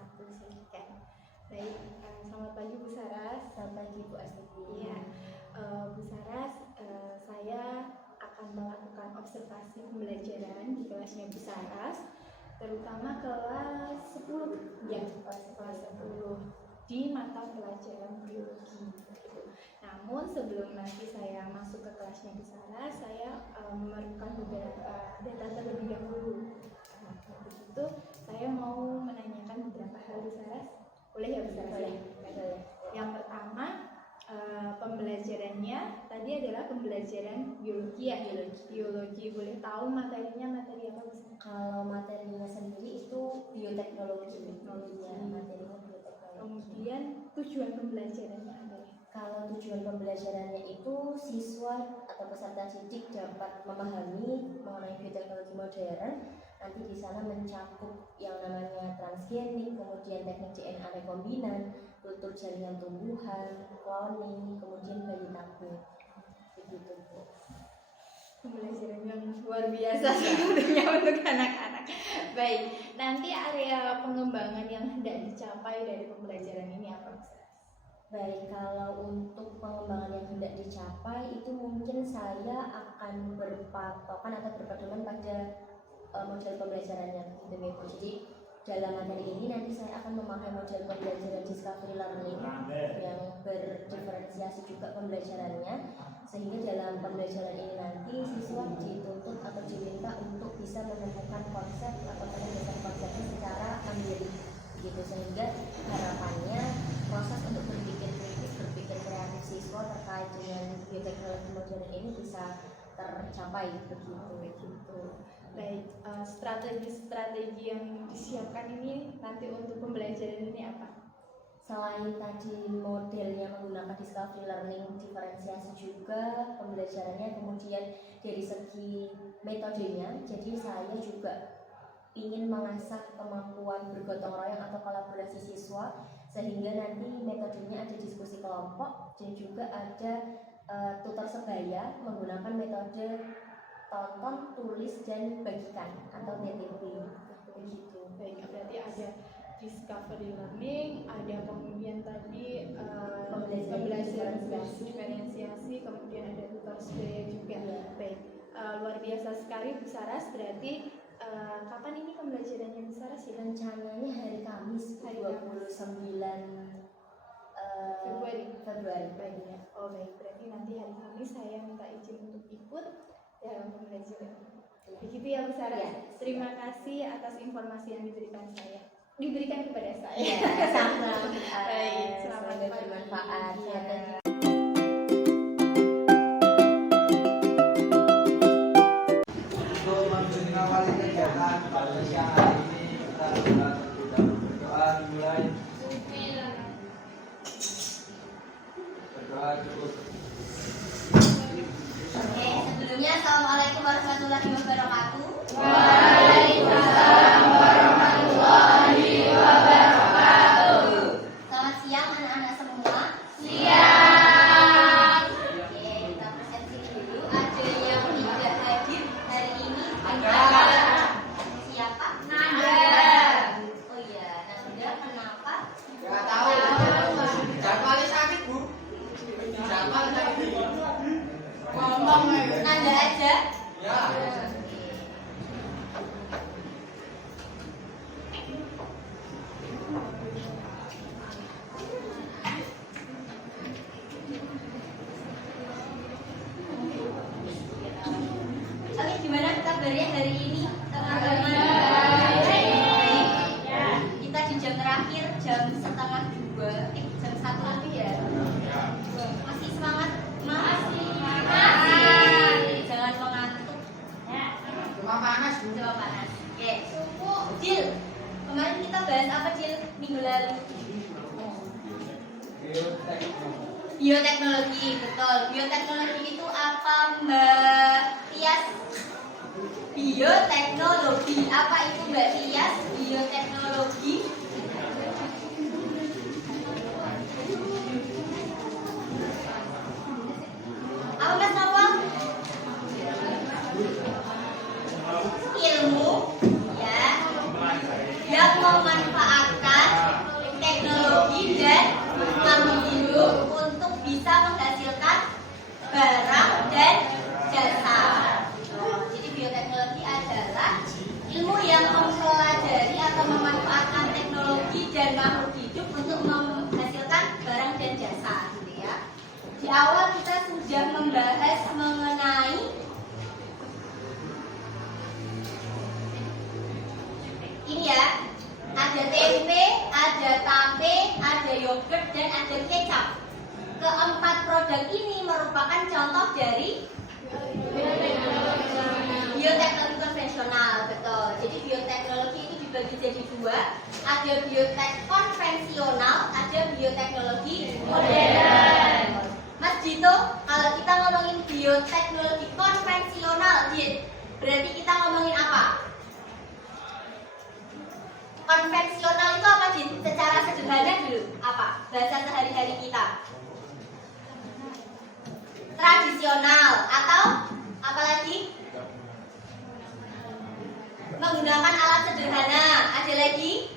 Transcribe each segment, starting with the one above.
satu Silicon. Baik, selamat pagi Bu Saras. Selamat pagi Bu Astuti. Iya, Bu Saras, saya akan melakukan observasi pembelajaran di kelasnya Bu Saras, terutama kelas 10, ya kelas 10 di mata pelajaran biologi. Namun sebelum nanti saya masuk ke kelasnya Bu Saras, saya memerlukan beberapa data terlebih dahulu. Begitu, saya mau menanyakan beberapa hal Bu Saras. Boleh ya Bu Saras? Boleh. Yang pertama, pembelajarannya tadi adalah pembelajaran biologi ya, biologi. Boleh tahu materinya materi apa Bu Saras? Kalau materinya sendiri itu bioteknologi. Materinya bioteknologi. Kemudian tujuan pembelajarannya apa ya? Kalau tujuan pembelajarannya itu siswa atau peserta didik dapat memahami mengenai bioteknologi modern. Nanti di sana mencakup yang namanya transgenik, kemudian teknik DNA rekombinan, kultur jaringan tumbuhan, cloning, kemudian bayi tabung. Begitu Bu. Pembelajaran yang luar biasa sebenarnya untuk anak-anak. Baik, nanti area pengembangan yang hendak dicapai dari pembelajaran ini apa Bu Saras? Baik, kalau untuk pengembangan yang hendak dicapai itu mungkin saya akan berpatokan atau berpedoman pada model pembelajarannya gitu ya Bu. Jadi dalam materi ini nanti saya akan memakai model pembelajaran discovery learning yang berdiferensiasi juga pembelajarannya, sehingga dalam pembelajaran ini nanti siswa dituntut atau diminta untuk bisa menemukan konsep atau penjelasan konsepnya secara mandiri gitu, sehingga harapannya proses untuk berpikir kritis, berpikir kreatif siswa terkait dengan bioteknologi modern ini bisa tercapai begitu. Baik, strategi-strategi yang disiapkan ini nanti untuk pembelajaran ini apa? Selain tadi modelnya menggunakan discovery learning, diferensiasi juga pembelajarannya, kemudian dari segi metodenya, jadi saya juga ingin mengasah kemampuan bergotong royong atau kolaborasi siswa, sehingga nanti metodenya ada diskusi kelompok dan juga ada tutor sebaya menggunakan metode tonton, tulis, dan bagikan atau TTB begitu. Baik, berarti ada discovery learning, ada kemudian tadi pembelajaran diferensiasi, kemudian ada tutor sebaya juga. Baik, luar biasa sekali Bu Saras. Berarti kapan ini pembelajarannya Bu Saras ya? Rencananya hari Kamis 29 Februari. Baik ya. Oh baik, berarti nanti hari Kamis saya minta izin untuk ikut dalam pembelajaran. Begitu ya Bu Saras. Ya. Terima kasih atas informasi yang diberikan kepada saya. Ya, sama. Baik, selamat bermanfaat. Ya. Untuk mengawali kegiatan pada siang hari ini, kita sudah berdoa dimulai. Berdoa cukup. Oke, sebelumnya Assalamualaikum warahmatullahi wabarakatuh. Waalaikumsalam warahmatullahi wabarakatuh. Selamat siang anak-anak semua. Siang. Oke, kita persepsi dulu. Ada yang tidak hadir hari ini? Ada. Siapa? Nanda. Oh iya, Nanda kenapa? Nggak tahu. Jadwalnya sakit Bu. Jadwalnya sakit. Ngomong aja. Nanda aja? Ya. Oke, gimana kabarnya hari ini teman-teman? Baik. Kita di jam terakhir jam 1:30, jam 1 lebih ya? Masih semangat? Masih. Jangan mengantuk. Cuma panas Bu. Coba panas. Oke. Jil, kemarin kita bahas apa Jil minggu lalu? Bioteknologi, betul. Bioteknologi itu apa Mbak Tias? Bioteknologi, apa itu Mbak Tias? Bioteknologi. Apa Mas Novel? Ilmu ya yang memanfaatkan dan makhluk hidup untuk bisa menghasilkan barang dan jasa. Jadi bioteknologi adalah ilmu yang mempelajari atau memanfaatkan teknologi dan makhluk hidup untuk menghasilkan barang dan jasa, gitu ya. Di awal kita sudah membahas mengenai ini ya, ada tempe, ada tape, ada yogurt, dan ada kecap. Keempat produk ini merupakan contoh dari bioteknologi konvensional, betul. Jadi bioteknologi itu dibagi jadi dua, ada biotek konvensional, ada bioteknologi modern. Mas Dito, kalau kita ngomongin bioteknologi konvensional, berarti kita ngomongin apa? Konvensional itu apa, Jin? Secara sederhana dulu, apa? Bahasa sehari-hari kita. Tradisional atau apa lagi? Menggunakan alat sederhana. Ada lagi?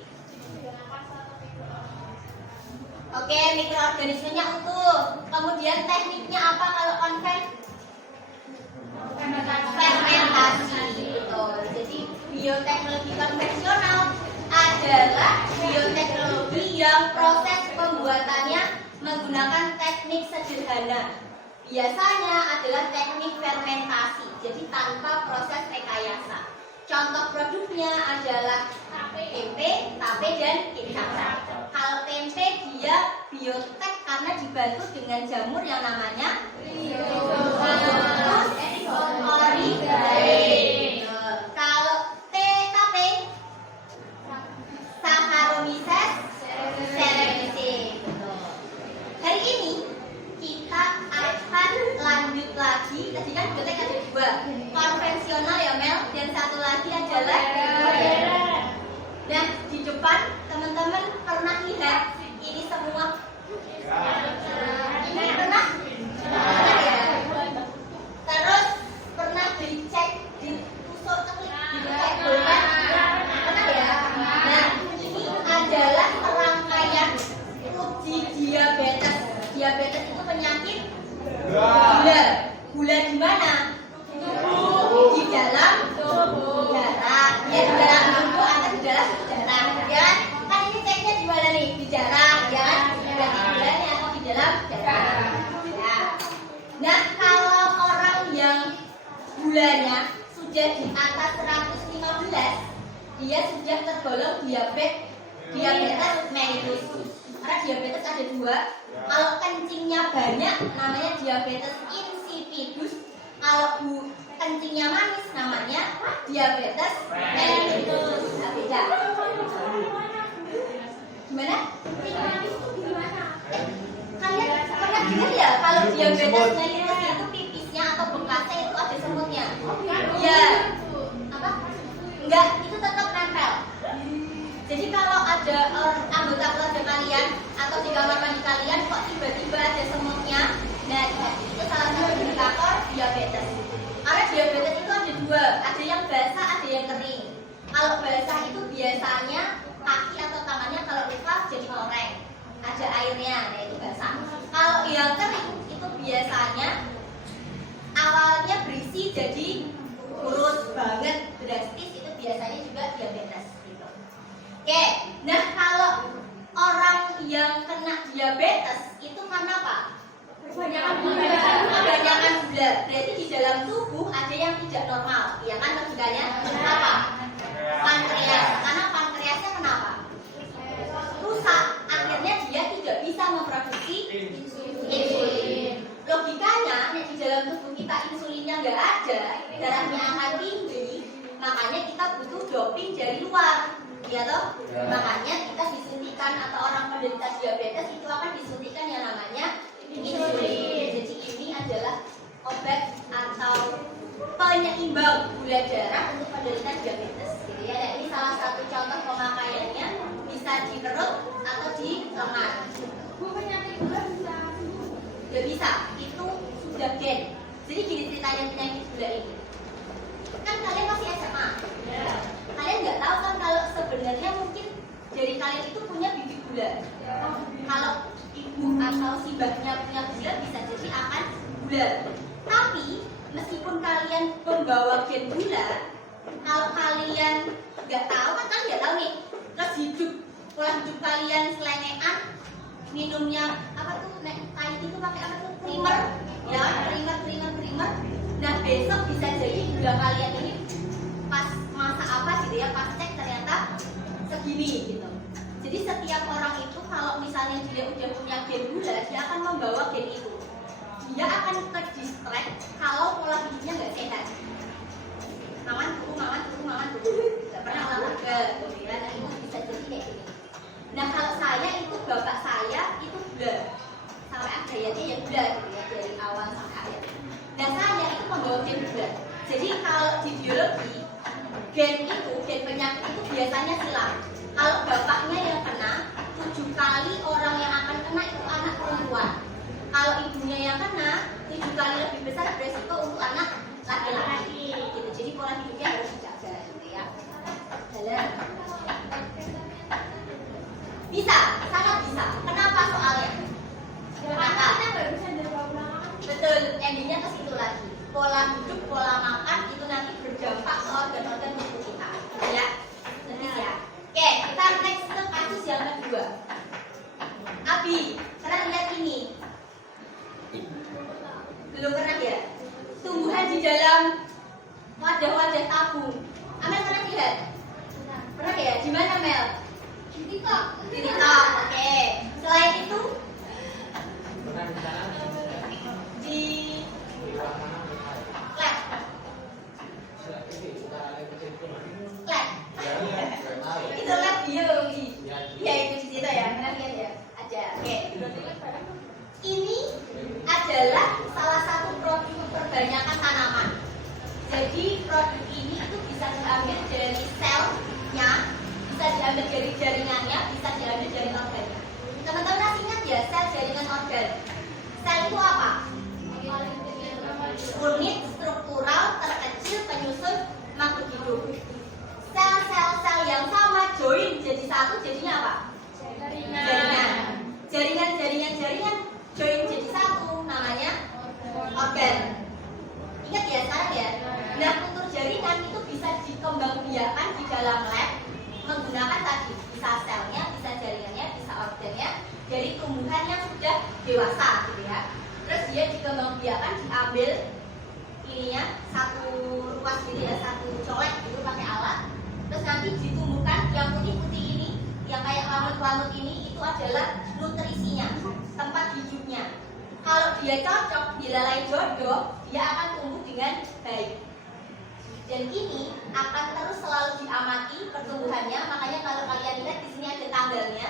Oke, mikroorganismenya utuh. Kemudian tekniknya apa kalau fermentasi. Betul. Jadi bioteknologi konvensional adalah bioteknologi yang proses pembuatannya menggunakan teknik sederhana. Biasanya adalah teknik fermentasi, jadi tanpa proses rekayasa. Contoh produknya adalah tempe, tape, dan kecap. Kalau tempe dia biotek karena dibantu dengan jamur yang namanya Bacillus aeugriae. Kalau tape Saccharomyces cerevisiae. Hari ini kita akan lanjut lagi. Tadi kan biotek ada dua, konvensional ya Mel, dan satu lagi adalah modern. Nah, di depan teman-teman pernah lihat ini semua? Ini pernah? Pernah ya? Terus pernah dicek, ditusuk dicek bukan? Pernah ya? Nah, ini adalah serangkaian uji diabetes. Diabetes itu penyakit gula. Gula di mana? Di dalam darah. Ya, di dalam tubuh atau di dalam darah. Ya kan ini ceknya di mana nih? Di darah, ya kan? Berarti gulanya atau di dalam darah. Ya. Nah, kalau orang yang gulanya sudah di atas 115, dia sudah tergolong diabetes mellitus. Karena diabetes ada dua. Kalau kencingnya banyak namanya diabetes insipidus. Kalau kencingnya manis namanya diabetes mellitus. Nah, beda. Gimana? Kencing manis itu gimana? Kalian pernah dengar ya kalau diabetes mellitus itu pipisnya atau bekasnya itu ada semutnya? Iya. Apa? Enggak, itu tetap nempel. Jadi kalau ada anggota keluarga kalian atau di kamar mandi kalian kok tiba-tiba ada semutnya, nah itu salah satu indikator diabetes. Karena diabetes itu ada dua, ada yang basah, ada yang kering. Kalau basah itu biasanya kaki atau tangannya kalau luka jadi oranye, ada airnya, nah itu basah. Kalau yang kering itu biasanya awalnya berisi jadi kurus banget, drastis, itu biasanya juga diabetes. Oke, nah kalau orang yang kena diabetes itu karena apa? Kebanyakan gula. Berarti di dalam tubuh ada yang tidak normal, ya kan logikanya? Apa? Pankreas. Karena pankreasnya kenapa? Rusak. Akhirnya dia tidak bisa memproduksi insulin. Logikanya, di dalam tubuh kita insulinnya nggak ada, darahnya akan tinggi, makanya kita butuh doping dari luar. Ya toh? Makanya kita disuntikan atau orang penderita diabetes itu akan disuntikan yang namanya insulin. Jadi ini adalah obat atau penyeimbang gula darah untuk penderita diabetes. Gitu ya. Dan ini salah satu contoh pemakaiannya, bisa di perut atau di lengan. Penyakit gula bisa? Gak bisa. Itu sudah gen. Jadi gini ceritanya penyakit gula ini. Kan kalian masih SMA. Kalian nggak tahu kan kalau sebenarnya mungkin dari kalian itu punya bibit gula. kalau ibu atau si mbaknya punya gula bisa jadi akan gula. Tapi meskipun kalian membawa gen gula, kalau kalian nggak tahu kan kalian nggak tahu nih, terus pola hidup kalian selengean, minumnya apa tuh, kain itu pakai apa tuh, primer, ya primer. Nah besok bisa jadi gula kalian ini pas masa apa gitu ya, pas cek ternyata segini gitu. Jadi setiap orang itu kalau misalnya dia udah punya gen gula, dia akan membawa gen itu. Dia akan terdistract kalau pola hidupnya nggak sehat. Maman tuh, nggak pernah olahraga, kemudian itu bisa jadi kayak gini. Nah kalau saya itu bapak saya itu gula, sampai akhirnya ya gula gitu ya, dari awal sampai akhir. Nah saya itu membawa gen gula. Jadi kalau di biologi gen penyakit itu biasanya silang. Kalau bapaknya yang kena, 7 kali orang yang akan kena itu anak perempuan. Kalau ibunya yang kena, 7 kali lebih besar resiko untuk anak laki-laki. Gitu. Jadi pola hidupnya harus dijaga, gitu ya. Bisa, sangat bisa. Kenapa soalnya? Kenapa? Betul, endingnya ke situ lagi. Pola hidup, pola makan itu nanti berdampak ke organ-organ tubuh kita. Ya, lebih ya. Oke, kita next ke kasus yang kedua. Abi, pernah lihat ini? Belum pernah ya? Tumbuhan di dalam wadah-wadah tabung. Amel pernah lihat? Pernah ya? Di mana Mel? Di TikTok. Di TikTok, oke. Selain itu? Di lab. Lab. Itu lab biologi. Iya itu di situ ya, pernah lihat ya? Ada. Oke. Ini adalah salah satu produk perbanyakan tanaman. Jadi produk ini itu bisa diambil dari selnya, bisa diambil dari jaringannya, bisa diambil dari organnya. Teman-teman masih ingat ya sel jaringan organ? Sel itu apa? Unit struktural terkecil penyusun makhluk hidup. Sel-sel yang sama join jadi satu, jadinya apa? Jaringan join jadi satu, namanya organ. Ingat ya sekarang ya. Nah kultur jaringan itu bisa dikembangbiakkan di dalam lab menggunakan tadi bisa selnya, bisa jaringannya, bisa organnya dari tumbuhan yang sudah dewasa gitu ya. Terus dia dikembangbiakkan, diambil ininya satu ruas gitu ya, satu colek gitu pakai alat. Terus nanti ditumbuhkan yang putih-putih ini, yang kayak lamut-lamut ini, itu adalah nutrisinya, tempat hidupnya. Kalau dia cocok, dilalai jodoh, dia akan tumbuh dengan baik. Dan ini akan terus selalu diamati pertumbuhannya. Makanya kalau kalian lihat di sini ada tanggalnya.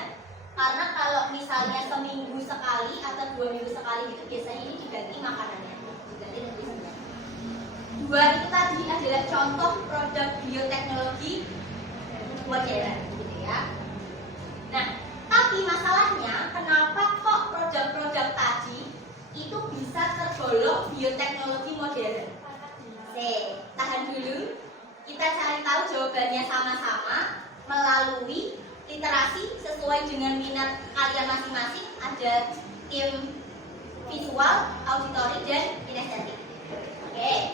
Karena kalau misalnya seminggu sekali atau 2 minggu sekali itu biasanya ini diganti makanannya, diganti nutrisinya. Dua itu tadi adalah contoh produk bioteknologi modern, gitu ya. Nah, tapi masalahnya kenapa kok produk-produk tadi itu bisa tergolong bioteknologi modern? Tahan dulu. Kita cari tahu jawabannya sama-sama melalui literasi sesuai dengan minat kalian masing-masing. Ada tim visual, auditori, dan kinestetik. Oke.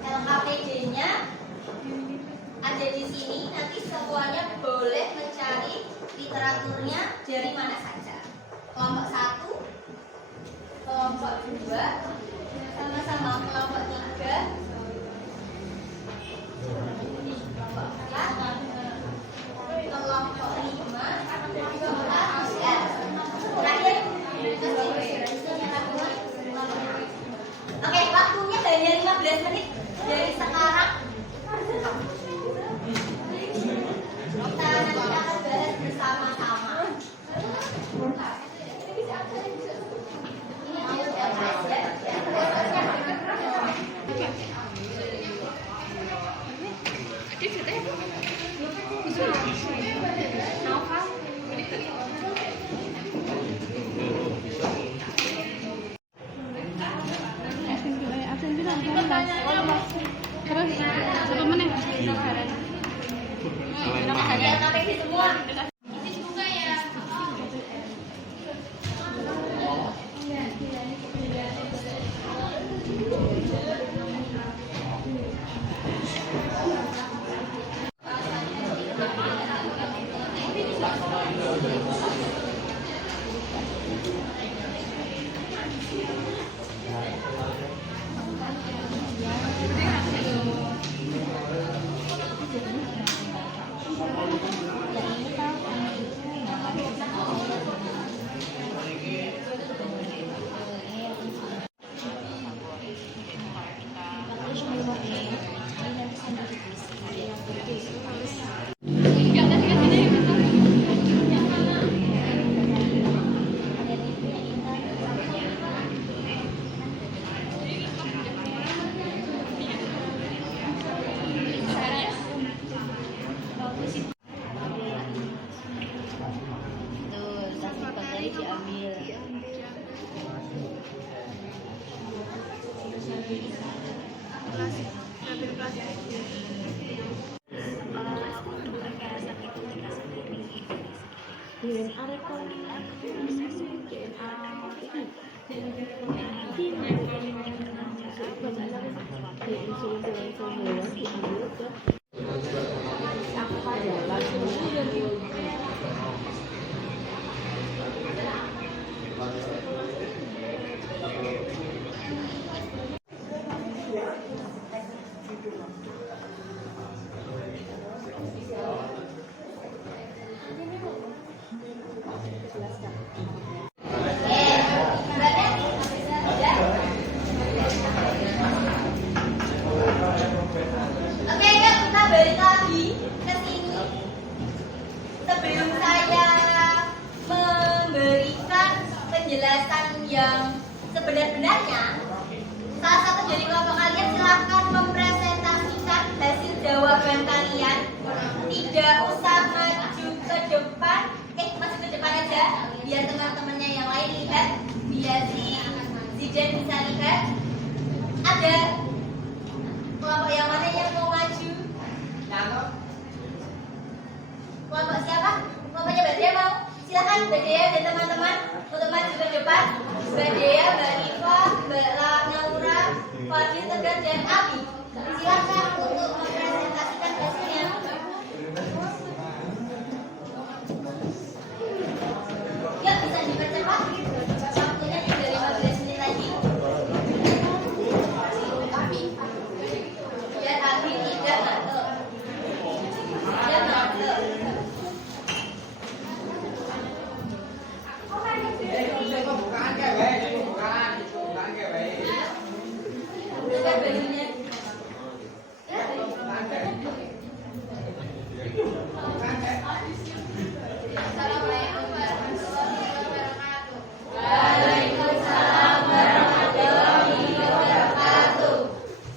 LKPD-nya ada di sini. Nanti semuanya boleh mencari literaturnya dari mana saja. Kelompok 1, kelompok 2, sama-sama kelompok 3, kelompok 4, kelompok 5, terakhir. Oke, waktunya hanya 15 menit dari sekarang. Kita nanti akan bahas bersama-sama. Oke, Kak, kita balik lagi ke sini. Sebelum saya memberikan penjelasan yang sebenar-benarnya, salah satu dari kelompok kalian silahkan mempresentasikan hasil jawaban kalian. Tidak usah maju ke depan, masuk ke depan aja, biar teman-temannya yang lain lihat, biar si Zidan bisa lihat. Ada kelompok yang mana yang mau maju? Kelompok siapa? Kelompoknya Mbak Dea mau? Silakan Mbak Dea dan teman-teman untuk maju ke depan. Mbak Dea, Mbak Iva, Mbak Naura, Fadil, Tegar, dan Abi. Silakan untuk mempresentasikan hasilnya. Yuk, bisa dipercepat. Waktunya tinggal 15 menit lagi. Biar Abi tidak ngantuk. Tidak ngantuk. Tegar bajunya. Assalamualaikum warahmatullahi wabarakatuh. Waalaikumsalam warahmatullahi wabarakatuh.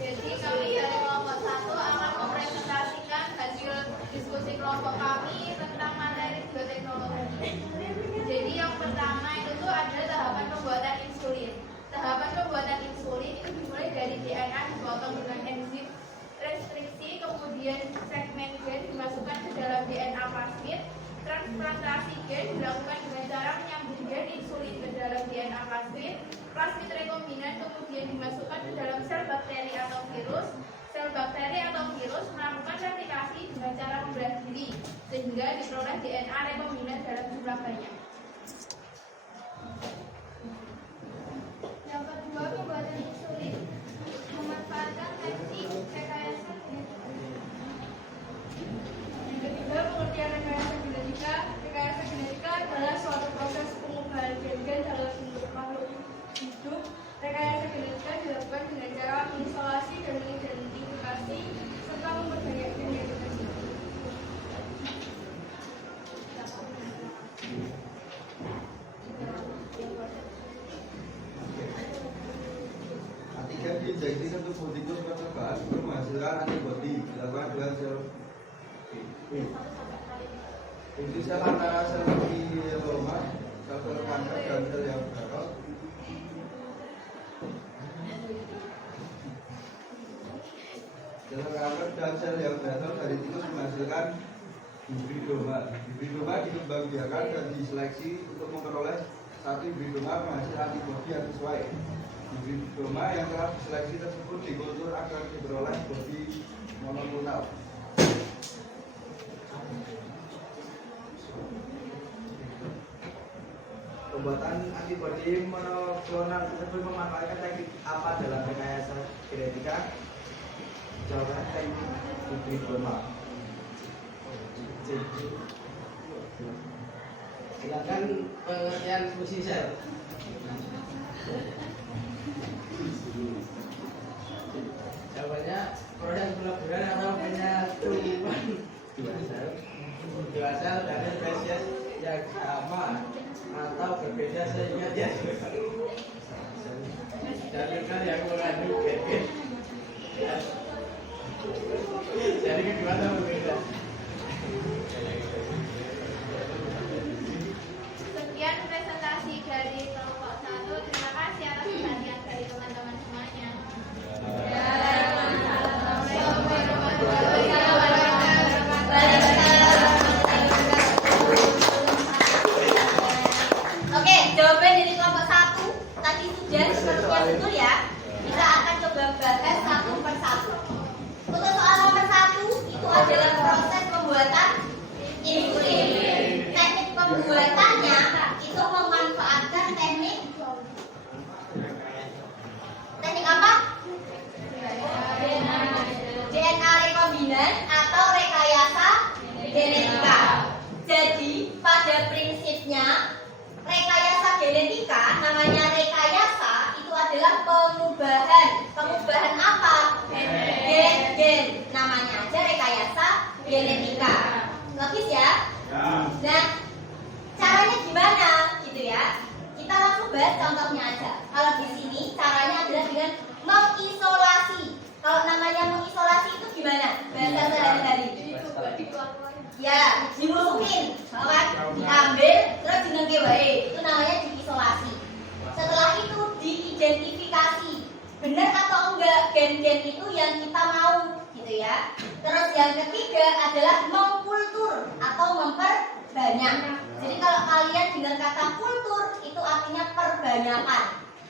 Jadi kami dari kelompok 1 akan mempresentasikan hasil diskusi kelompok kami tentang materi bioteknologi. Jadi yang pertama itu tuh adalah tahapan pembuatan insulin. Tahapan pembuatan insulin itu dimulai dari DNA dipotong dengan enzim restriksi, kemudian segmen gen dimasukkan ke dalam DNA plasmid. Transplantasi gen dilakukan dengan cara menyambung gen insulin ke dalam DNA plasmid. Plasmid rekombinan kemudian dimasukkan ke dalam sel bakteri atau virus. Sel bakteri atau virus melakukan replikasi dengan cara membelah diri sehingga diperoleh DNA rekombinan dalam jumlah banyak. Yang kedua, pembuatan insulin memanfaatkan teknik rekayasa genetika. Yang ketiga, pengertian rekayasa genetika. Rekayasa genetika adalah suatu proses pengubahan gen-gen dalam bentuk makhluk hidup. Rekayasa genetika dilakukan dengan cara mengisolasi dan mengidentifikasi serta memperbanyak gen yang dikenal. Antigen diinjeksi untuk multikus percobaan untuk menghasilkan antibodi dilakukan dengan sel B. Fungsi sel antara sel glioma, sel kanker, dan sel yang gagal. Sel kanker dan sel yang gagal dari tikus menghasilkan hibridoma. Hibridoma dikembangbiakan dan diseleksi untuk memperoleh satu hibridoma menghasilkan antibodi yang sesuai. Hibridoma yang telah diseleksi tersebut dikultur agar diperoleh bodi monoklonal. pembuatan antibodi monoklonal tersebut memanfaatkan teknik apa dalam rekayasa genetika? Jawabannya teknik hibridoma. Silakan pengertian fungsi sel. Jawabannya proses peleburan atau penyatuan dua sel dari spesies yang sama atau berbeda sehingga jadikan yang mengandung gen. Jadi kedua atau berbeda? Sekian presentasi dari kelompok 1. Terima kasih atas perhatian dari teman-teman semuanya. Oke, jawaban dari kelompok 1 tadi sudah sepertinya betul ya. Kita akan coba bahas satu per satu. Untuk soal nomor 1 itu adalah proses pembuatan insulin. Teknik pembuatannya itu memanfaatkan teknik apa? DNA rekombinan atau rekayasa genetika. Jadi pada prinsipnya rekayasa genetika, namanya rekayasa itu adalah pengubahan apa? Gen. Namanya aja rekayasa genetika. Logis ya? Nah, caranya gimana gitu ya? Kita langsung bahas contohnya aja. Kalau di sini caranya adalah dengan mengisolasi. Kalau namanya mengisolasi itu gimana? Bahasa sehari-hari. Ya, dimasukin, kan? Diambil, terus dinengke wae. Itu namanya diisolasi. Setelah itu diidentifikasi. Benar atau enggak gen-gen itu yang kita mau, gitu ya. Terus yang ketiga adalah mengkultur atau memperbanyak. Jadi kalau kalian dengar kata kultur itu artinya perbanyakan,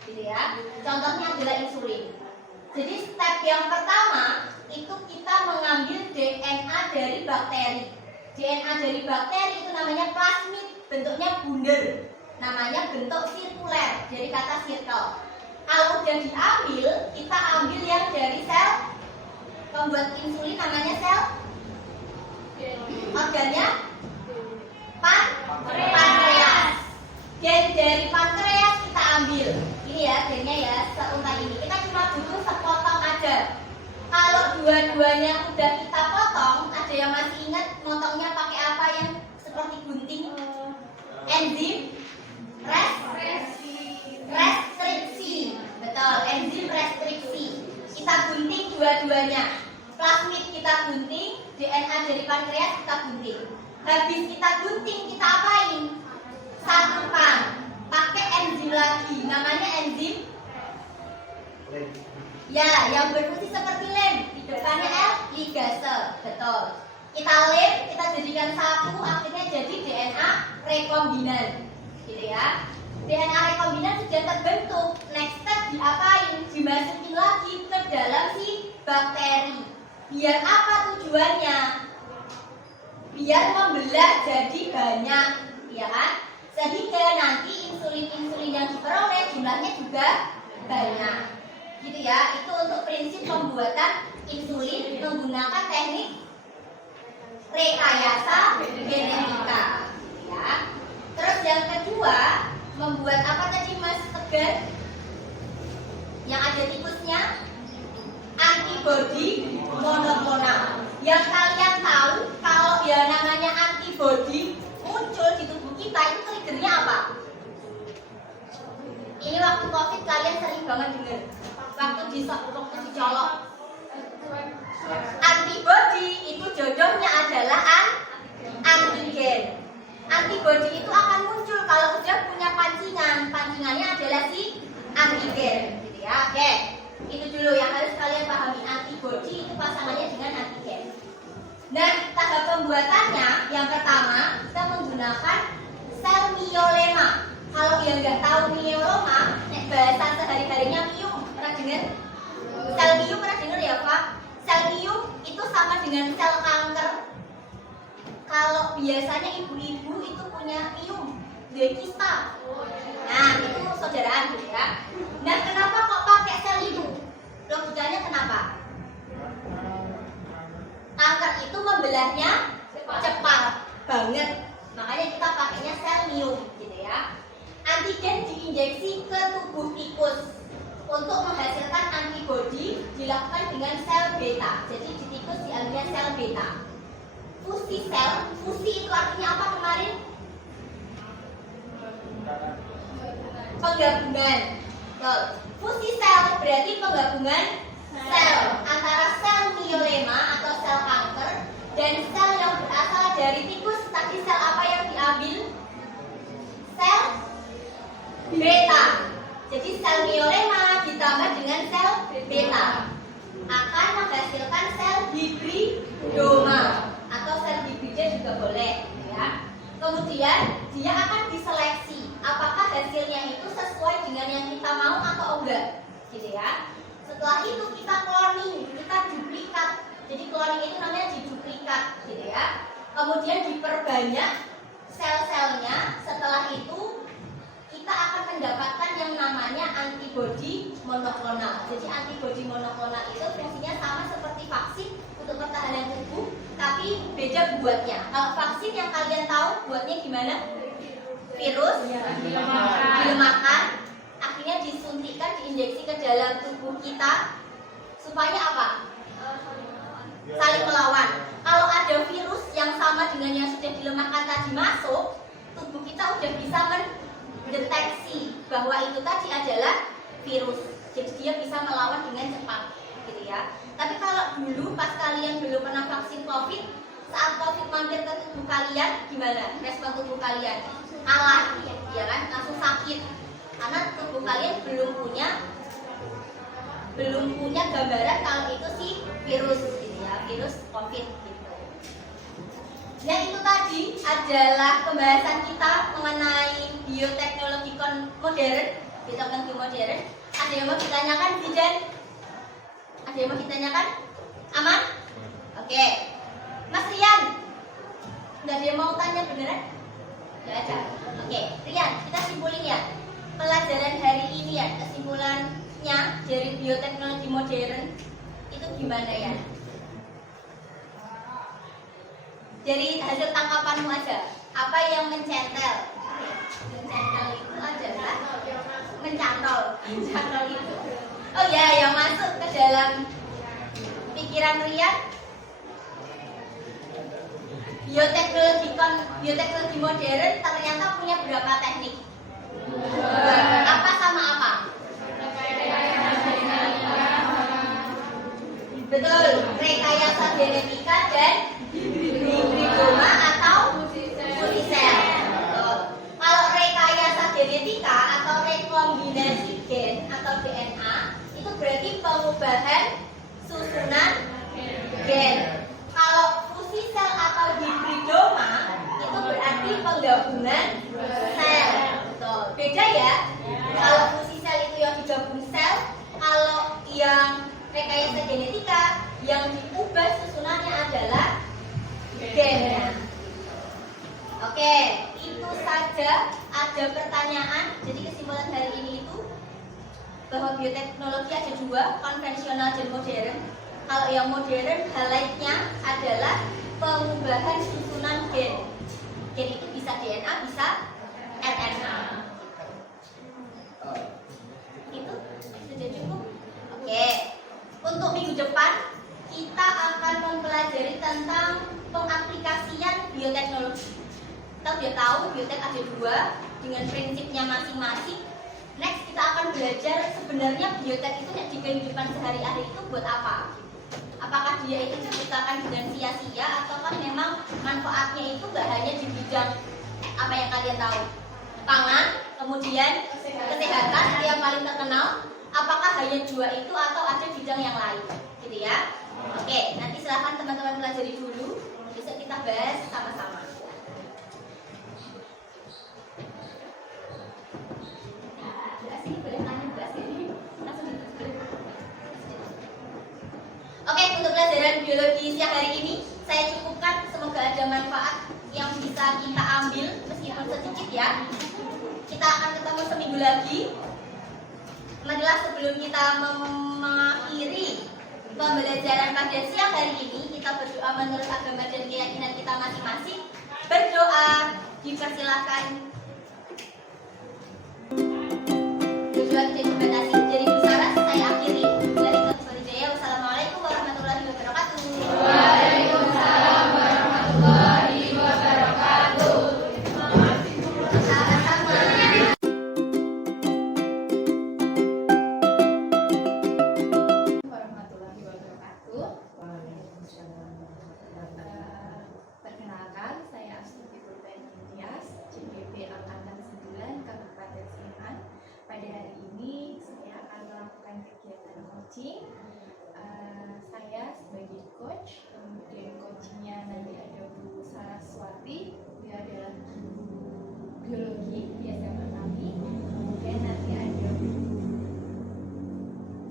gitu ya. Contohnya adalah insulin. Jadi step yang pertama itu kita mengambil DNA dari bakteri. DNA dari bakteri itu namanya plasmid, bentuknya bundel, namanya bentuk sirkuler, jadi kata circle. Kalau udah diambil, kita ambil yang dari sel pembuat insulin, namanya sel organnya pankreas. Gen dari pankreas kita ambil. Ini ya gennya ya, seuntai ini. Kita cuma butuh sepotong aja. Kalau dua-duanya udah kita potong, ada yang masih ingat motongnya pakai apa yang seperti gunting? Enzim restriksi. Betul, enzim restriksi. Kita gunting dua-duanya. Plasmid kita gunting, DNA dari pankreas kita gunting. Habis kita gunting, kita apain? Satukan. Pakai enzim lagi, namanya enzim. Ya, yang berfungsi seperti lem. Di depannya L, ligase. Betul. Kita lem, kita jadikan satu, akhirnya jadi DNA rekombinan. Gitu ya. DNA rekombinan sudah terbentuk. Next step diapain? Dimasukin lagi ke dalam si bakteri. Biar apa tujuannya? Biar membelah jadi banyak, ya kan? Sehingga nanti insulin-insulin yang diperoleh jumlahnya juga banyak. Gitu ya, itu untuk prinsip pembuatan insulin menggunakan teknik rekayasa genetika. Ya. Terus yang kedua, membuat apa tadi Mas Tegar? Yang ada tikusnya? Antibodi monoklonal. Yang kalian tahu kalau ya namanya antibodi muncul di tubuh kita itu triggernya apa? Ini waktu COVID kalian sering banget dengar. Waktu dicolok. Antibodi itu jodohnya adalah antigen. Antibodi itu akan muncul kalau sudah punya pancingan. Pancingannya adalah si antigen, gitu ya. Oke, itu dulu yang harus kalian pahami. Antibodi itu pasangannya dengan antigen. Nah, tahap pembuatannya yang pertama kita menggunakan sel myeloma. Kalau yang nggak tahu myeloma, bahasa sehari-harinya myum, pernah dengar? Sel myum pernah dengar ya Pak? Sel myum itu sama dengan sel kanker. Kalau biasanya ibu-ibu itu punya miom, dia kista. Nah, itu saudaraan gitu ya. Nah, kenapa kok pakai sel itu? Logikanya kenapa? Kanker itu membelahnya cepat banget. Makanya kita pakainya sel miom gitu ya. Antigen diinjeksi ke tubuh tikus untuk menghasilkan antibodi, dilakukan dengan sel beta. Jadi di tikus diambilnya sel beta. Fusi sel, fusi itu artinya apa kemarin? Penggabungan. Fusi sel berarti penggabungan sel antara sel myelema atau sel kanker dan sel yang berasal dari tikus. Tadi sel apa yang diambil? Sel beta. Jadi sel myelema ditambah dengan sel beta akan menghasilkan sel hibridoma atau sel hibrida juga boleh ya. Kemudian dia akan diseleksi apakah hasilnya itu sesuai dengan yang kita mau atau enggak gitu ya. Setelah itu kita cloning, kita duplikat. Jadi cloning itu namanya diduplikat gitu ya. Kemudian diperbanyak sel-selnya. Setelah itu kita akan mendapatkan yang namanya antibodi monoklonal. Jadi antibodi monoklonal itu fungsinya sama seperti vaksin untuk pertahanan tubuh, tapi beda buatnya. Kalau vaksin yang kalian tahu buatnya gimana? Virus dilemahkan, akhirnya disuntikkan, diinjeksi ke dalam tubuh kita supaya apa? Saling melawan. Kalau ada virus yang sama dengan yang sudah dilemahkan tadi masuk, tubuh kita udah bisa mendeteksi bahwa itu tadi adalah virus. Jadi dia bisa melawan dengan cepat, gitu ya. Tapi kalau dulu pas kalian belum pernah vaksin COVID, saat COVID mampir ke tubuh kalian, gimana respon tubuh kalian? Kalah, ya kan? Langsung sakit. Karena tubuh kalian belum punya gambaran kalau itu si virus, gitu ya, virus COVID gitu. Nah, itu tadi adalah pembahasan kita mengenai bioteknologi modern, bioteknologi modern. Ada yang mau ditanyakan, Zidan? Ada yang mau ditanyakan? Aman? Oke. Mas Rian, nggak ada yang mau tanya beneran? Nggak ada. Oke, Rian, kita simpulin ya. Pelajaran hari ini ya, kesimpulannya dari bioteknologi modern itu gimana ya? Dari hasil tangkapanmu aja, apa yang mencentel? Mencentel itu adalah mencantol itu. Oh ya, yang masuk ke dalam pikiran Rian, bioteknologi modern ternyata punya berapa teknik? Apa sama apa? Betul, rekayasa genetika dan hibridoma atau fusi sel. Kalau rekayasa genetika atau rekombinasi gen atau DNA itu berarti pengubahan susunan gen. Kalau fusi sel atau hibridoma itu berarti penggabungan sel. Betul. Beda ya. Kalau fusi sel itu yang digabung sel, kalau yang rekayasa genetika yang diubah susunannya adalah gennya. Oke, itu saja. Ada pertanyaan. Jadi kesimpulan hari ini itu bahwa bioteknologi ada dua, konvensional dan modern. Kalau yang modern, highlight-nya adalah pengubahan susunan gen. Gen itu bisa DNA, bisa RNA. Itu sudah cukup. Oke. Untuk minggu depan kita akan mempelajari tentang pengaplikasian bioteknologi. Kita sudah tahu biotek ada dua dengan prinsipnya masing-masing. Next kita akan belajar sebenarnya biotek itu di kehidupan sehari-hari itu buat apa? Apakah dia itu diciptakan dengan sia-sia ataukah memang manfaatnya itu gak hanya di bidang apa yang kalian tahu? Pangan, kemudian kesehatan itu yang paling terkenal. Apakah hanya dua itu atau ada bidang yang lain? Gitu ya. Oke, nanti silahkan teman-teman pelajari dulu. Besok kita bahas sama-sama. Oke, untuk pelajaran biologi siang hari ini saya cukupkan. Semoga ada manfaat. bisa kita ambil meskipun sedikit ya. Kita akan ketemu seminggu lagi. Marilah sebelum kita mengakhiri pembelajaran pada siang hari ini, kita berdoa menurut agama dan keyakinan kita masing-masing. Berdoa, dipersilakan. Berdoa tidak dibatasi. Dari Bu Saras, saya akhiri. Dari Dr. Jaya, wassalamualaikum warahmatullahi wabarakatuh. Waalaikumsalam warahmatullahi wabarakatuh. Sama-sama. Warahmatullahi wabarakatuh. Perkenalkan, saya Astuti Purbaini Tias, CPP Angkatan 9 Kabupaten Sleman. Pada hari ini saya akan melakukan kegiatan coaching. Saya sebagai coach, kemudian coachingnya nanti ada Bu Saraswati, dia adalah guru biologi di SMA kami. Kemudian nanti ada Bu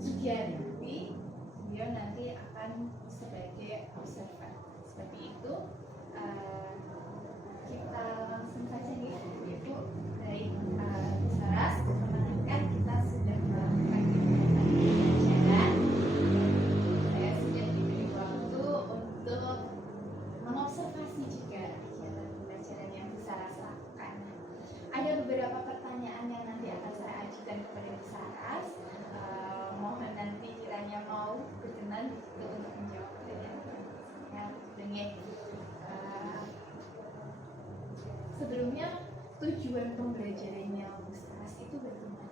Sugiarti, beliau nanti akan sebagai observer. Seperti itu. Kita langsung saja nih, Ibu. Baik, Bu Saras, kemarin kita sudah melakukan kegiatan pembelajaran. Saya sudah diberi waktu untuk mengobservasi juga kegiatan pembelajaran yang Bu Saras lakukan. Ada beberapa pertanyaan yang nanti akan saya ajukan kepada Bu Saras. Mohon nanti kiranya mau berkenan untuk menjawab pertanyaan-pertanyaannya. Sebelumnya tujuan pembelajarannya Bu Saras itu bagaimana?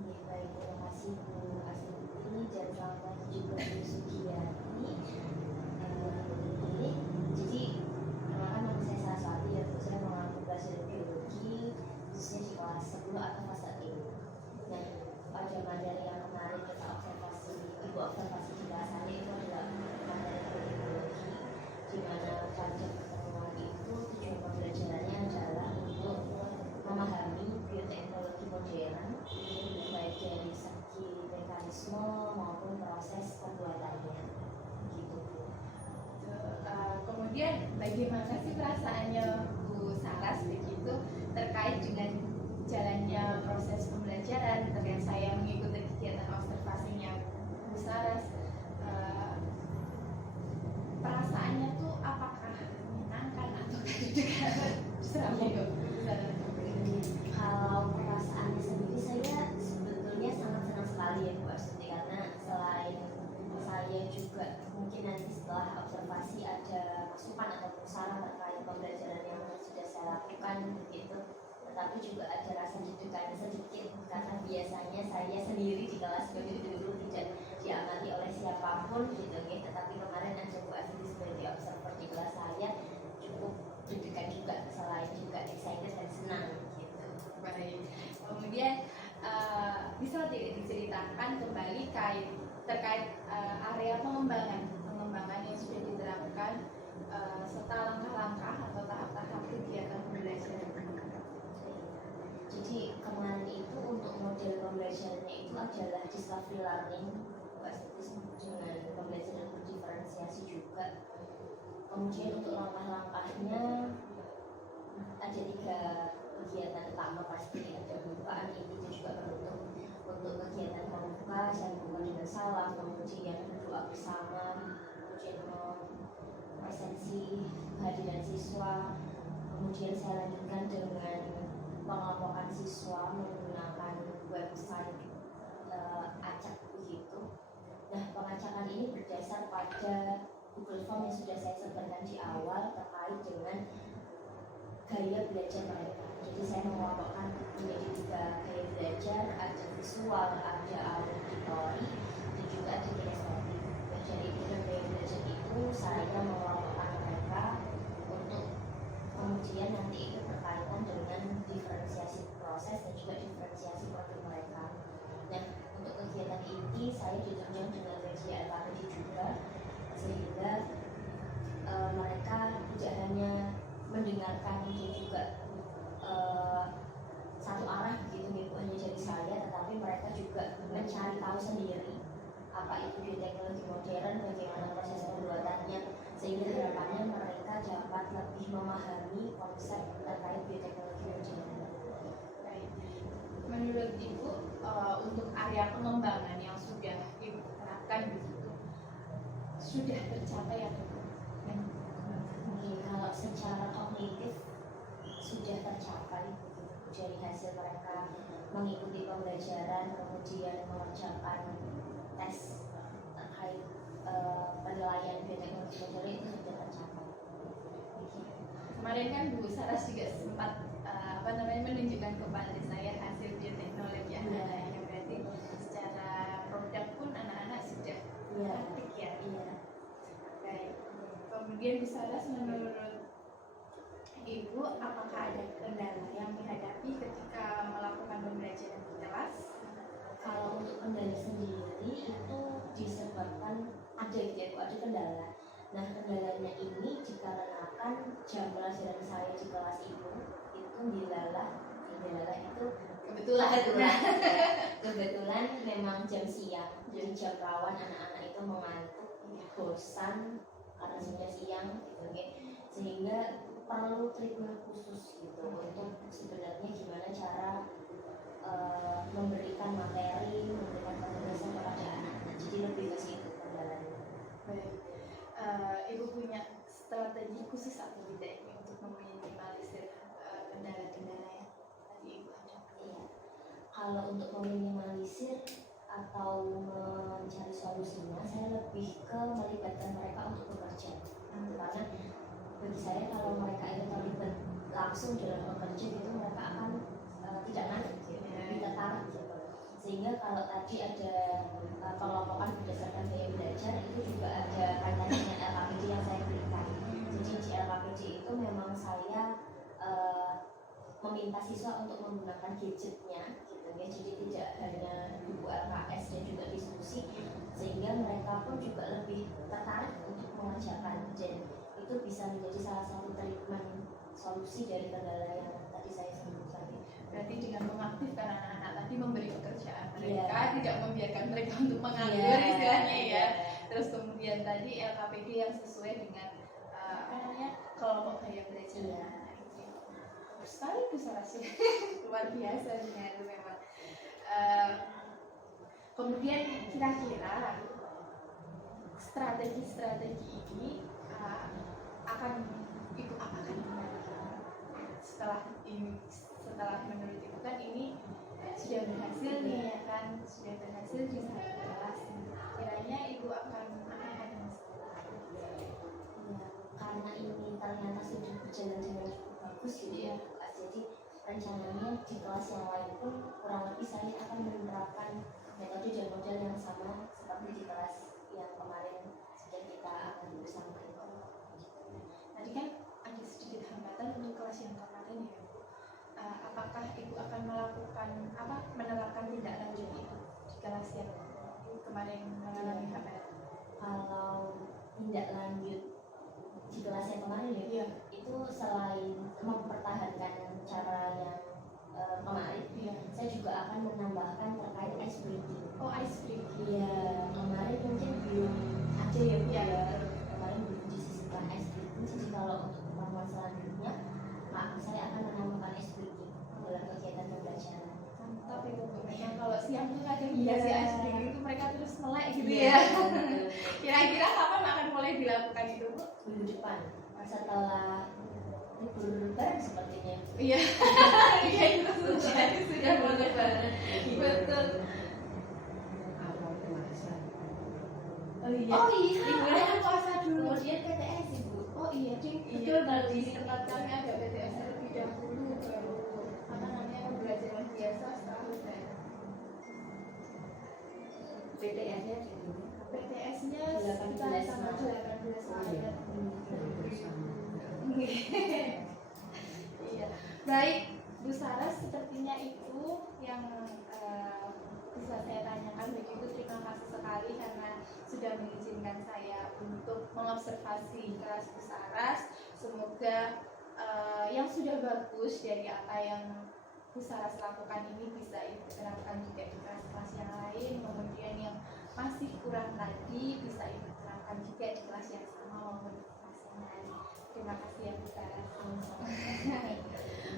Iya, baik, terima kasih Bu Astuti dan selamat pagi juga Bu Sugiyati. Jadi perkenalkan nama saya Saraswati ya Bu, saya mengambil pelajaran biologi khususnya di kelas 10 atau fase 1. Nah, pada materi yang kemarin kita observasi, Ibu observasi di kelas hari itu adalah materi biologi, di mana pada pertemuan itu tujuan pembelajarannya adalah untuk memahami bioteknologi modern, baik dari segi mekanisme maupun proses pembuatannya, gitu Bu. Kemudian bagaimana sih perasaannya Bu Saras begitu terkait dengan jalannya proses pembelajaran, terkait saya mengikuti kegiatan observasinya Bu Saras? Perasaannya tuh apakah menyenangkan atau tidak? Serahnya ke Bu Saras. Kalau perasaannya sendiri saya sebetulnya sangat senang sekali ya Bu Astuti, karena selain saya juga mungkin nanti setelah observasi ada masukan atau saran terkait pembelajaran yang sudah saya lakukan gitu, tetapi juga ada rasa deg-degan sedikit karena biasanya saya sendiri di kelas begitu dulu tidak diamati oleh siapapun gitu ya, tetapi kemarin ada Bu Astuti sebagai observer di kelas saya cukup deg-degan juga, selain juga excited dan senang gitu. Baik. Kemudian bisa tidak diceritakan kembali terkait area pengembangan yang sudah diterapkan serta langkah-langkah atau tahap-tahap kegiatan pembelajaran. Jadi kemarin itu untuk model pembelajarannya itu adalah discovery learning, dengan pembelajaran berdiferensiasi juga. Kemudian untuk langkah-langkahnya ada 3 kegiatan utama, pasti ada pembukaan, ini dan juga penutup. Untuk kegiatan pembuka saya membuka dengan salam, kemudian berdoa bersama, kemudian presensi kehadiran siswa, kemudian saya lanjutkan dengan pengelompokan siswa menggunakan website acak begitu. Nah, pengacakan ini berdasar pada Google Form yang sudah saya sebarkan di awal terkait dengan gaya belajar mereka. Jadi saya mengelompokkan menjadi 3 gaya belajar, ada visual, ada auditori, dan juga ada kinestetik. Nah, dari 3 gaya belajar itu saya mengelompokkan mereka untuk kemudian nanti itu berkaitan dengan diferensiasi proses dan juga diferensiasi profil mereka. Nah, untuk kegiatan ini saya ditunjang dengan media alfabeti juga, sehingga mereka tidak hanya mendengarkan dan juga satu arah begitu ya, bukan hanya dari saya, tetapi mereka juga mencari tahu sendiri apa itu bioteknologi modern, bagaimana proses pembuatannya, sehingga harapannya mereka dapat lebih memahami konsep terkait bioteknologi modular. Baik. Menurut Ibu, untuk area pengembangan yang sudah Ibu terapkan begitu, sudah tercapai atau belum? Mungkin kalau secara kognitif sudah tercapai dari hasil mereka mengikuti pembelajaran kemudian mengerjakan tes terkait penilaian bioteknologi modular itu sudah tercapai. Kemarin kan Bu Saras juga sempat menunjukkan kepada saya hasil bioteknologi anak-anak yang berarti secara produk pun anak-anak sudah praktik ya. Baik. Kemudian Bu Saras, menurut Ibu, apakah ada kendala yang dihadapi ketika melakukan pembelajaran di kelas? Kalau untuk kendala sendiri itu disebabkan ada gitu ya, ada kendala. Nah, kendalanya ini dikarenakan jam pelajaran saya di kelas itu dilalah itu kebetulan memang jam siang, jadi jam rawan anak-anak itu mengantuk, bosan karena jamnya siang gitu, sehingga perlu treatment khusus gitu untuk sebenarnya gimana cara memberikan materi, memberikan penjelasan kepada anak-anak. Jadi lebih ke situ kendalanya. Baik. Ibu punya strategi khusus apa tidak ini untuk meminimalisir kendala-kendala yang tadi Ibu hadapi? Iya. Kalau untuk meminimalisir atau mencari solusinya, saya lebih ke melibatkan mereka untuk bekerja. Karena bagi saya kalau mereka itu terlibat langsung dalam bekerja itu mereka akan tidak ngantuk, tidak tarik gitu. Sehingga kalau tadi ada pengelompokan berdasarkan gaya belajar itu juga ada kaitannya LKPD yang saya berikan. Jadi di LKPD itu memang saya meminta siswa untuk menggunakan gadgetnya gitu ya. Jadi tidak hanya buku LKS dan juga diskusi, sehingga mereka pun juga lebih tertarik untuk mengerjakan, dan itu bisa menjadi salah satu treatment solusi dari kendala yang tadi saya sebutkan. Berarti dengan mengaktifkan anak-anak tadi, memberi pekerjaan mereka, tidak membiarkan mereka untuk menganggur istilahnya ya. Terus kemudian tadi LKPD yang sesuai dengan kelompok gaya belajar. Bagus sekali Bu Saras, luar biasa itu memang. Kemudian kira-kira strategi-strategi ini akan Ibu apakan setelah menurut Ibu kan ini sudah berhasil nih ya kan, sudah berhasil di satu kelas. Kiranya Ibu akan karena ini ternyata sudah berjalan dengan cukup bagus gitu ya. Jadi rencananya di kelas yang lain pun kurang lebih saya akan menerapkan metode dan model yang sama seperti di kelas yang kemarin sudah kita akan bersama itu. Tadi kan ada sedikit hambatan untuk kelas yang kemarin ya Bu. Apakah Ibu akan menerapkan tindak lanjut itu di kelas yang kemarin mengalami hambatan? Kalau tindak lanjut di kelas yang kemarin ya, itu selain mempertahankan cara yang kemarin, saya juga akan menambahkan terkait ice breaking. Oh, ice breaking. Iya, kemarin mungkin belum ada ya Bu ya. Kemarin belum disisipkan ice breaking. Jadi kalau untuk pertemuan selanjutnya, saya akan menambahkan ice breaking dalam kegiatan pembelajaran. Mantap itu Bu. Memang kalau siang tuh kadang si ice breaking itu mereka terus melek gitu Iya. ya. Kira-kira kapan akan mulai dilakukan itu Bu? Minggu depan setelah libur lebaran sepertinya. Iya. Iya itu sudah mau lebaran. Betul. Oh iya. Liburan kan puasa dulu. Kemudian PTS Ibu. Oh iya, Ding. Betul, kalau di tempat kami ada PTS terlebih dahulu, baru pembelajaran biasa setelah lebaran. PTS-nya PTS-nya 18 sekitar tanggal 18 Maret. Iya. Baik, Bu Saras, sepertinya itu yang bisa saya tanyakan. Begitu, terima kasih sekali karena sudah mengizinkan saya untuk mengobservasi kelas Bu Saras. Semoga yang sudah bagus dari apa yang Bu Saras lakukan ini bisa diterapkan juga di kelas-kelas yang lain. Kemudian yang masih kurang tadi bisa diterapkan juga di kelas yang sama maupun di kelas yang lain. Terima kasih ya Bu Saras.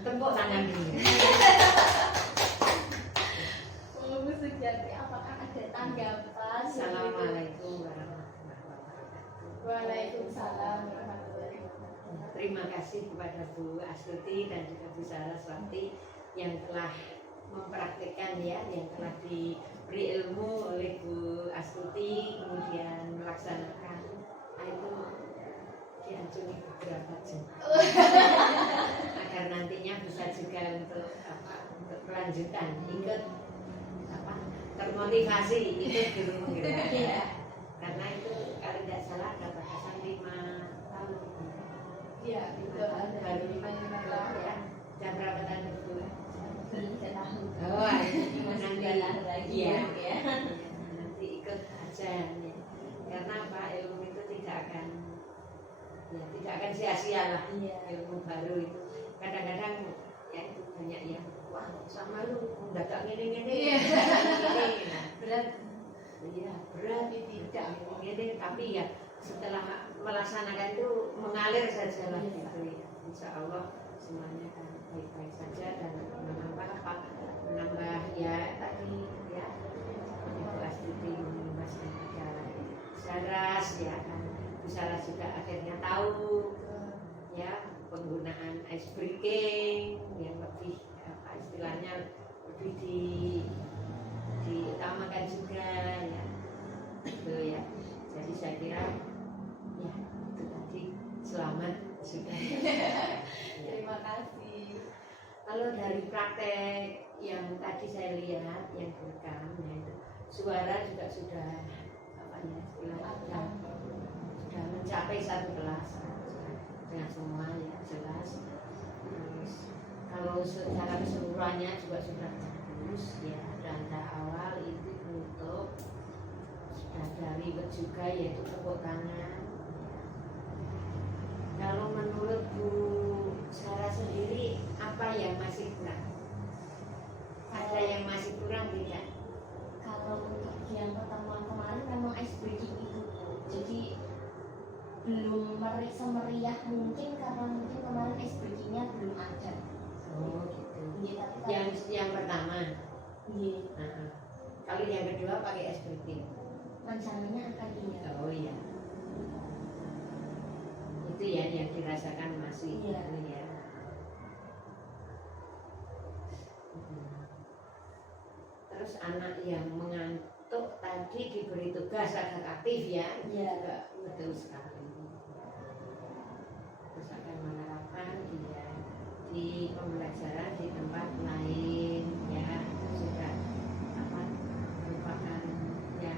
Tepuk tangan dulu. Bu Sujati, apakah ada tanggapan? Assalamualaikum warahmatullahi wabarakatuh. Waalaikumsalam warahmatullahi wabarakatuh. Terima kasih kepada Bu Astuti dan juga Bu Saraswati yang telah mempraktikkan ya, yang telah diberi ilmu oleh Bu Astuti, kemudian melaksanakan. Nah, itu diacungi beberapa jam agar nantinya bisa juga untuk untuk kelanjutan ikut termotivasi ikut guru menggerak ya. Karena itu kalau tidak salah ada batasan 5 tahun. Iya, itu ada Baru 5 tahun tahun. ya. Jam berapa tahun berdua? 3 tahun. Oh, nanti lagi ya. ya. Nanti ikut aja ya. Karena apa, ilmu itu tidak akan sia-sia lah. Iya. Ilmu baru itu kadang-kadang ya itu banyak yang wah sama lu mendadak gini-gini. Iya. Nah, Berat. iya berat Tidak. gini, tapi ya setelah melaksanakan itu mengalir saja lah gitu ya. Insya Allah semuanya akan baik-baik saja dan menambah ya tadi ya seperti Bu Astuti mengimbaskan pada Saras ya kan. Bu Saras juga akhirnya tahu ya penggunaan ice breaking yang lebih apa istilahnya lebih diutamakan juga ya itu ya. Jadi saya kira ya itu tadi selamat sudah. Terima kasih. Kalau dari praktek yang tadi saya lihat yang direkam ya itu suara juga sudah apa ya istilahnya sudah mencapai 1 kelas dengan semua ya jelas. Terus kalau secara keseluruhannya juga sudah bagus ya. Data awal itu untuk sudah ada ribet juga yaitu tepuk tangan. Kalau menurut Bu Sarah sendiri apa yang masih kurang? Ada yang masih kurang tidak? Kalau untuk yang pertemuan kemarin memang ice breaking itu jadi belum semeriah mungkin karena mungkin kemarin ice breakingnya belum ada. Oh gitu. Iya, tapi Yang pertama. iya, Kalau yang kedua pakai ice breaking. rencananya akan iya. Oh iya. Itu ya yang dirasakan masih Iya. ini ya. Terus anak yang mengantuk tadi diberi tugas agar aktif ya. Iya. Juga betul sekali. Terus akan menerapkan dia di pembelajaran di tempat lain ya sudah apa merupakan ya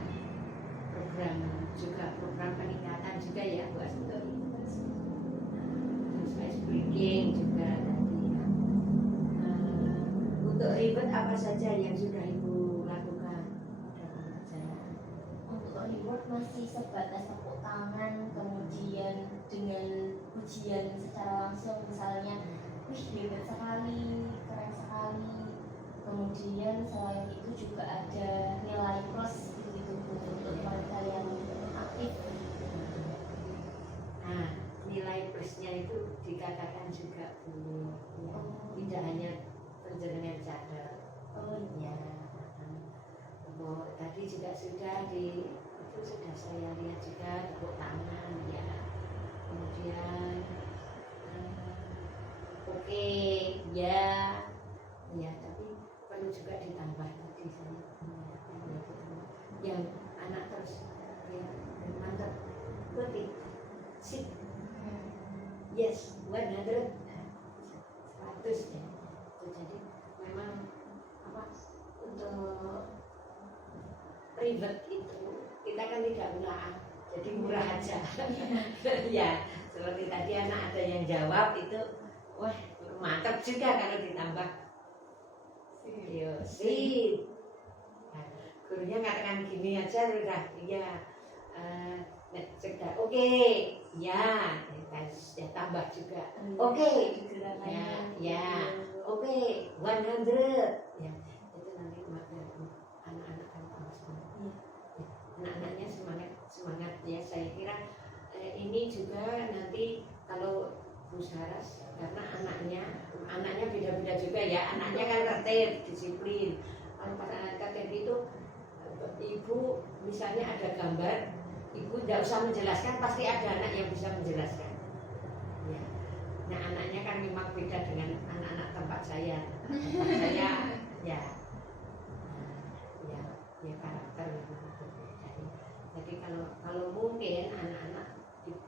program peningkatan juga ya Bu Astuti. Terus ice breaking juga tadi ya. Untuk ribet apa saja yang sudah Ibu lakukan dalam pembelajaran? Untuk reward masih sebatas tepuk tangan, kemudian dengan ujian secara langsung misalnya, wih hebat sekali, keren sekali. Kemudian selain itu juga ada nilai plus gitu untuk mereka yang aktif. Nah, nilai plusnya itu dikatakan juga Bu, ya. Tidak hanya penjenengan cadar. Oh Ya, Bu, tadi juga sudah itu sudah saya lihat juga tepuk tangan ya. Kemudian oke, ya, ya tapi perlu juga ditambah tadi saya yang anak terus ya mantap, betul, sip, yes, 100, 100 ya. Itu jadi memang apa untuk ribet itu kita kan tidak murah, jadi murah aja. Ya seperti tadi anak ada yang jawab itu, wah mantap juga kalau ditambah. Yo sip. Nah, gurunya katakan gini aja udah, iya. Sudah oke, ya, ya tambah juga. Oke, ya, oke, 100, ya. Itu nanti anak-anak kan anak-anaknya semangat ya. Saya kira ini juga nanti kalau Bu Saras karena anaknya beda-beda juga ya, anaknya kan tertib, disiplin. Kalau pas anak tertib itu ibu misalnya ada gambar, ibu tidak usah menjelaskan, pasti ada anak yang bisa menjelaskan. Ya. Nah anaknya kan memang beda dengan anak-anak tempat saya. Tempat saya ya karakter memang berbeda. Jadi kalau mungkin anak-anak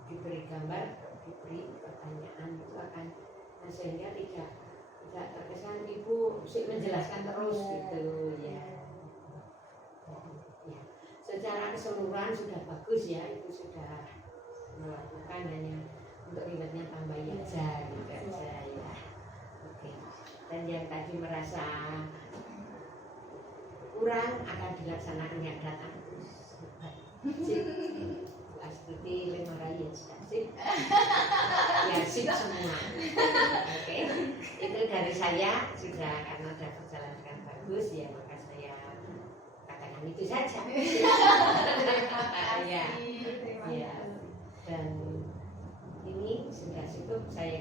diberi gambar, diberi pertanyaan itu akan sehingga tidak terkesan ibu menjelaskan terus gitu ya. Ya. Secara keseluruhan sudah bagus ya, ibu sudah melakukan hanya untuk riwayatnya tambahin aja gitu aja ya. Oke. Dan yang tadi merasa kurang akan dilaksanakan yang datang. Sip. Seperti lemari ya sudah sip. Ya sip semua. Oke. Itu dari saya sudah karena sudah berjalan dengan bagus ya, maka saya katakan itu saja. Ya. Dan ini sudah cukup saya